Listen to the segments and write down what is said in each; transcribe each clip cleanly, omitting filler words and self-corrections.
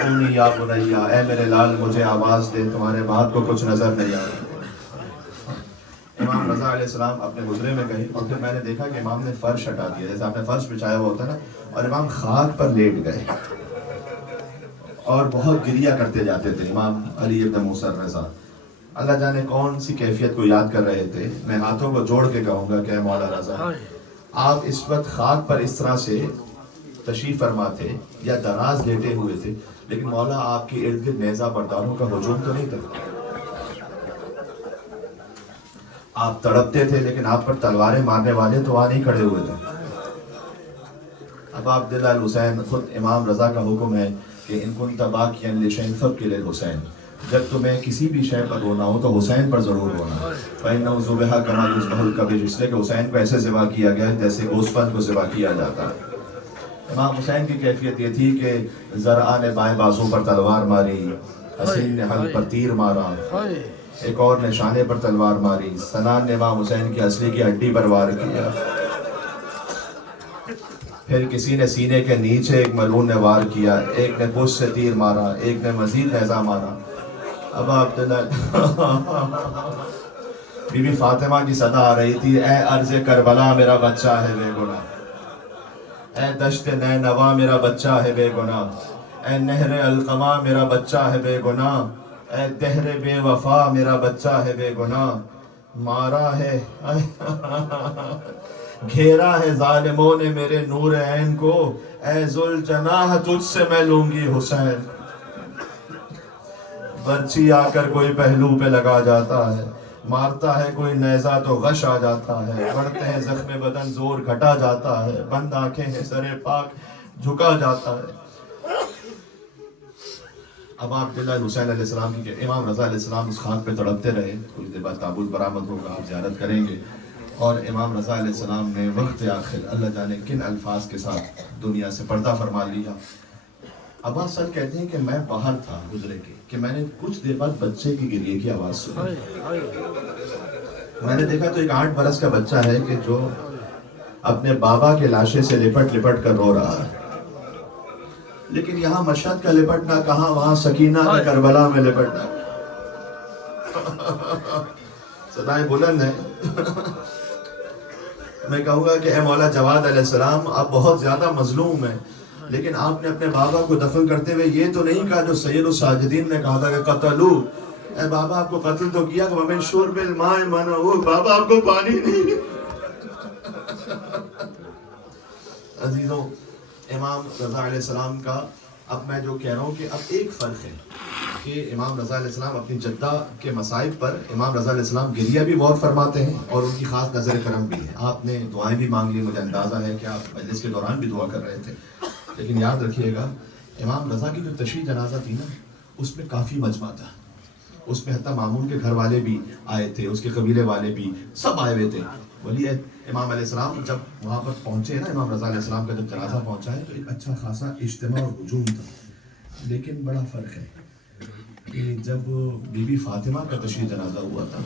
ادعونی یا بنیا، اے میرے لال مجھے آواز دے، تمہارے باپ کو کچھ نظر نہیں آ رہا۔ امام رضا علیہ السلام اپنے گزرے میں گئے اور پھر میں نے دیکھا کہ امام نے فرش ہٹا دیا، جیسے آپ نے فرش بچھایا ہوا ہوتا ہے نا، اور امام خاک پر لیٹ گئے اور بہت گریہ کرتے جاتے تھے امام علی ابن موسیٰ رضا۔ اللہ جانے کون سی کیفیت کو یاد کر رہے تھے۔ میں ہاتھوں کو جوڑ کے کہوں گا کہ اے مولا رضا، آپ اس وقت خاک پر اس طرح سے تشریف فرما تھے یا دراز لیٹے ہوئے تھے، لیکن مولا آپ کے ارد گرد نیزہ برداروں کا ہجوم تو نہیں تھا۔ آپ تڑپتے تھے لیکن آپ پر تلواریں مارنے والے تو وہاں نہیں کھڑے ہوئے تھے۔ اب آپ دل الحسین، خود امام رضا کا حکم ہے کہ ان کنت باکیا لشیء فابکی للحسین، جب تمہیں کسی بھی شے پر رونا ہو تو حسین پر ضرور رونا۔ فإنه ذبح كما يذبح الكبش، اس لیے کہ حسین کو ایسے ذبح کیا گیا جیسے گوسفند کو ذبح کیا جاتا ہے۔ امام حسین کی کیفیت یہ تھی کہ زرعہ نے بائیں بازو پر تلوار ماری، حسین نے حلق پر تیر مارا، ایک اور نے شانے پر تلوار ماری، سنان نے امام حسین کی ہنسلی کی ہڈی پر وار کیا، پھر کسی نے سینے کے نیچے ایک ملعون نے وار کیا، ایک نے پشت سے تیر مارا، ایک نے مزید نیزہ مارا۔ اب عبداللہ بی بی فاطمہ کی صدا آ رہی تھی، اے ارض کربلا میرا بچہ ہے بے گناہ، اے دشت نینوا میرا بچہ ہے بے گناہ، اے نہر القما میرا بچہ ہے بے گناہ، اے دہر بے وفا میرا بچہ ہے بے گناہ، مارا ہے گھیرا ہے ظالموں نے میرے نور عین کو، اے ذوالجناح تجھ سے میں لوں گی حسین۔ برچی آ کر کوئی پہلو پہ لگا جاتا ہے، مارتا ہے کوئی نیزہ تو غش آ جاتا ہے، بڑھتے ہیں زخم بدن زور گھٹا جاتا ہے، بند آنکھیں ہیں سر پاک جھکا جاتا ہے۔ اب آپ دل حسین علیہ السلام کی کہ امام رضا علیہ السلام اس خاک پہ تڑپتے رہے، کچھ دیر بعد تابوت برآمد ہوگا، آپ زیارت کریں گے، اور امام رضا علیہ السلام نے وقت آخر اللہ جانے کن الفاظ کے ساتھ دنیا سے پردہ فرما لیا۔ ابا سر کہتے ہیں کہ میں باہر تھا گزرے کے، کہ میں نے کچھ دیر بعد بچے کی گریے کی آواز سنی۔ میں نے دیکھا تو ایک 8 برس کا بچہ ہے کہ جو اپنے بابا کے لاشے سے لپٹ لپٹ کر رو رہا ہے، لیکن یہاں مشہد کا لپٹنا کہاں، وہاں سکینہ کا کربلا میں لپٹنا۔ صدائیں بلند ہیں۔ میں کہوں گا کہ اے مولا جواد علیہ السلام، آپ بہت زیادہ مظلوم ہیں، لیکن آپ نے اپنے بابا کو دفن کرتے ہوئے یہ تو نہیں کہا جو سید الساجدین نے کہا تھا کہ قتلو، اے بابا آپ کو قتل تو کیا کہ وَمِن شُرْبِ الْمَاءِ مَنَعُوهُ، بابا آپ کو پانی نہیں۔ عزیزوں، امام رضا علیہ السلام کا اب میں جو کہہ رہا ہوں کہ اب ایک فرق ہے کہ امام رضا علیہ السلام اپنی جدہ کے مصائب پر امام رضا علیہ السلام گریہ بھی بہت فرماتے ہیں اور ان کی خاص نظر کرم بھی ہے۔ آپ نے دعائیں بھی مانگ لی، مجھے اندازہ ہے کہ آپ مجلس کے دوران بھی دعا کر رہے تھے، لیکن یاد رکھیے گا امام رضا کی جو تشییع جنازہ تھی نا، اس میں کافی مجمع تھا، اس میں حتیٰ مامون کے گھر والے بھی آئے تھے، اس کے قبیلے والے بھی، سب آئے ہوئے تھے۔ ولی امام علیہ السلام جب وہاں پر پہنچے نا، امام رضا علیہ السلام کا جب جنازہ پہنچا ہے تو ایک اچھا خاصا اجتماع اور ہجوم تھا، لیکن بڑا فرق ہے کہ جب بی بی فاطمہ کا تشییع جنازہ ہوا تھا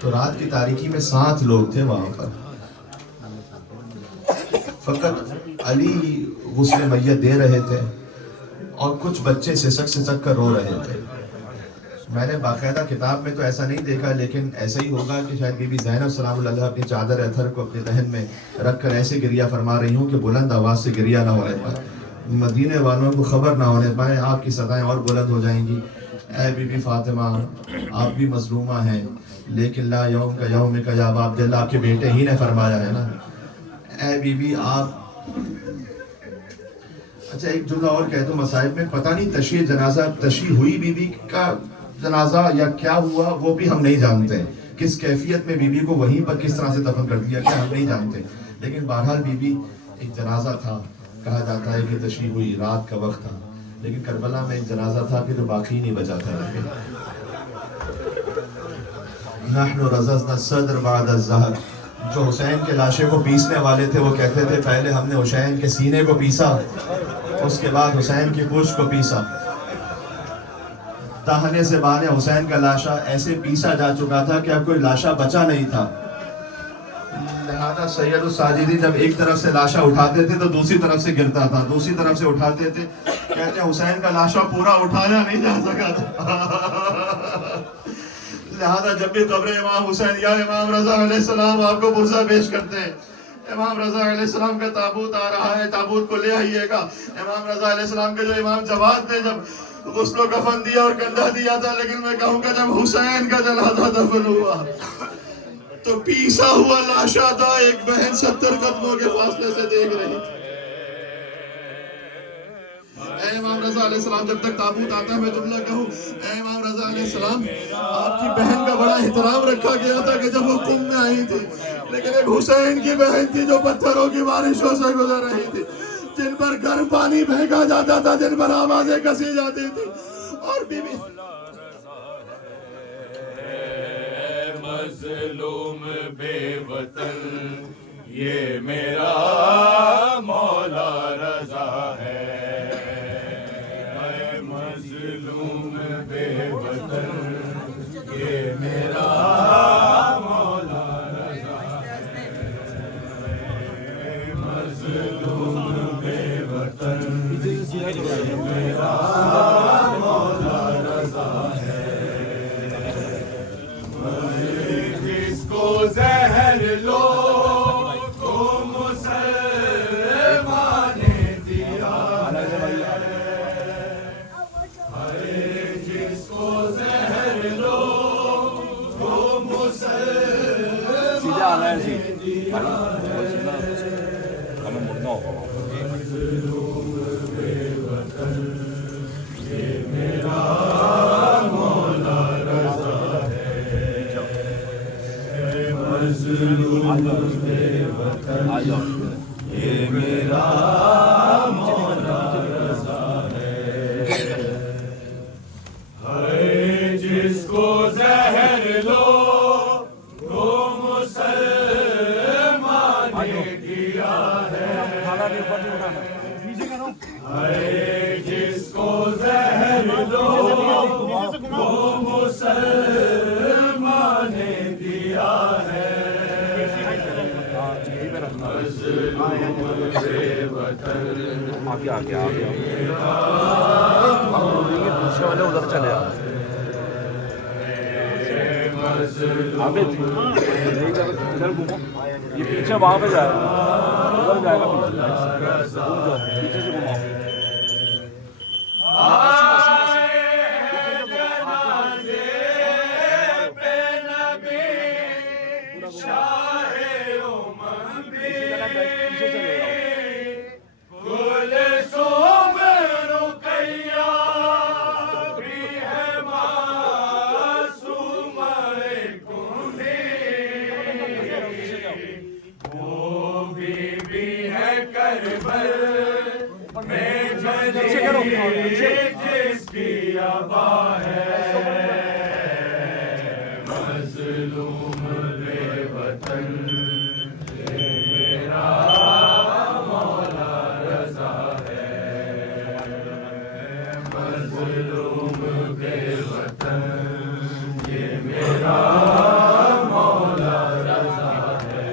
تو رات کی تاریکی میں 7 لوگ تھے وہاں پر، فقط علی غسل میت دے رہے تھے اور کچھ بچے سسک سسک کر رو رہے تھے۔ میں نے باقاعدہ کتاب میں تو ایسا نہیں دیکھا، لیکن ایسا ہی ہوگا کہ شاید بی بی زینب سلام اللہ علیہا اپنی چادر اتھر کو اپنے دہن میں رکھ کر ایسے گریہ فرما رہی ہوں کہ بلند آواز سے گریہ نہ ہونے پائے، مدینے والوں کو خبر نہ ہونے پائے، آپ کی صدائیں اور بلند ہو جائیں گی۔ اے بی بی فاطمہ، آپ بھی مظلومہ ہیں، لیکن لا یوم کا یوم کا یا ابا عبداللہ، آپ کے بیٹے ہی نے فرمایا ہے نا۔ اے بی بی آپ، اچھا ایک جملہ اور کہہ دو، مصائب میں پتہ نہیں تشییع جنازہ تشییع ہوئی بی بی کا جنازہ یا کیا ہوا وہ بھی ہم نہیں جانتے، کس کیفیت میں بی بی کو وہیں پر کس طرح سے دفن کر دیا کیا ہم نہیں جانتے، لیکن بہرحال بی بی ایک جنازہ تھا، کہا جاتا ہے کہ تشییع ہوئی، رات کا وقت تھا، لیکن کربلا میں ایک جنازہ تھا کہ جو باقی نہیں بچا تھا۔ نحن رززنا الصدر بعد الظہر، جو حسین کے لاشے کو پیسنے والے تھے وہ کہتے تھے پہلے ہم نے حسین کے سینے کو پیسا، اس کے بعد حسین کی پشت کو پیسا۔ تاہنے سے بانے حسین کا لاشا ایسے پیسا جا چکا تھا کہ اب کوئی لاشا بچا نہیں تھا، لہذا سید الساجدین جب ایک طرف سے لاشا اٹھاتے تھے تو دوسری طرف سے گرتا تھا، دوسری طرف سے اٹھاتے تھے کہ کہتے ہیں حسین کا لاشا پورا اٹھایا نہیں جا سکا تھا، لہذا جب بھی قبر امام حسین یا امام رضا علیہ السلام آپ کو پرزہ پیش کرتے ہیں، امام رضا علیہ السلام کا تابوت آ رہا ہے، تابوت کو لے آئیے گا. امام رضا علیہ السلام کے جو امام جواد نے جب غسل و کفن دیا اور کندھا دیا تھا، لیکن میں کہوں گا جب حسین کا جنازہ دفن ہوا تو پیسا ہوا لاشا تھا، ایک بہن 70 قدموں کے فاصلے سے دیکھ رہی تھی. اے امام رضا علیہ السلام، جب تک تابوت آتا ہے میں جملہ کہوں، اے امام رضا علیہ السلام، آپ کی بہن کا بڑا احترام رکھا گیا تھا کہ جب وہ قم میں آئی تھی، لیکن ایک حسین کی بہن تھی جو پتھروں کی بارشوں سے گزر رہی تھی، جن پر گرم پانی پھینکا جاتا تھا، جن پر آوازیں کسی جاتی تھی، اور بی بی مظلوم بے وطن یہ میرا مولا رضا ہے، اے مظلوم بے وطن یہ میرا مولا رضا ہے، اے مظلوم بے وطن یہ میرا مولا رضا ہے. جس کو زہر لو کو مسلمان نے دیا ہے، جس کو زہر لو کو مسلمان نے دیا ہے، مظلوم بے وطن یہ میرا مولا رضا ہے، مظلوم بے وطن یہ میرا مولا رضا ہے. ہے جس کو زہر لو کو مسلمان نے دیا ہے، جس کو زہر لو کو مسلمان نے دیا ہے، مظلوم بے وطن آگے دوسرے والے ادھر چلے ادھر گھومو، یہ پیچھے وہاں پہ جائے گا، ادھر جائے گا، پیچھے سے گھماؤ. جس کی آبا ہے، مظلوم بے وطن یہ میرا مولا رضا ہے، مظلوم بے وطن یہ میرا مولا رضا ہے.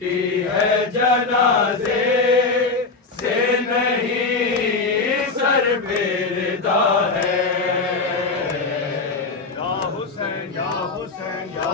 چھٹی ہے جنازے سے نہیں سر پھیرتا ہے. یا حسین یا حسین یا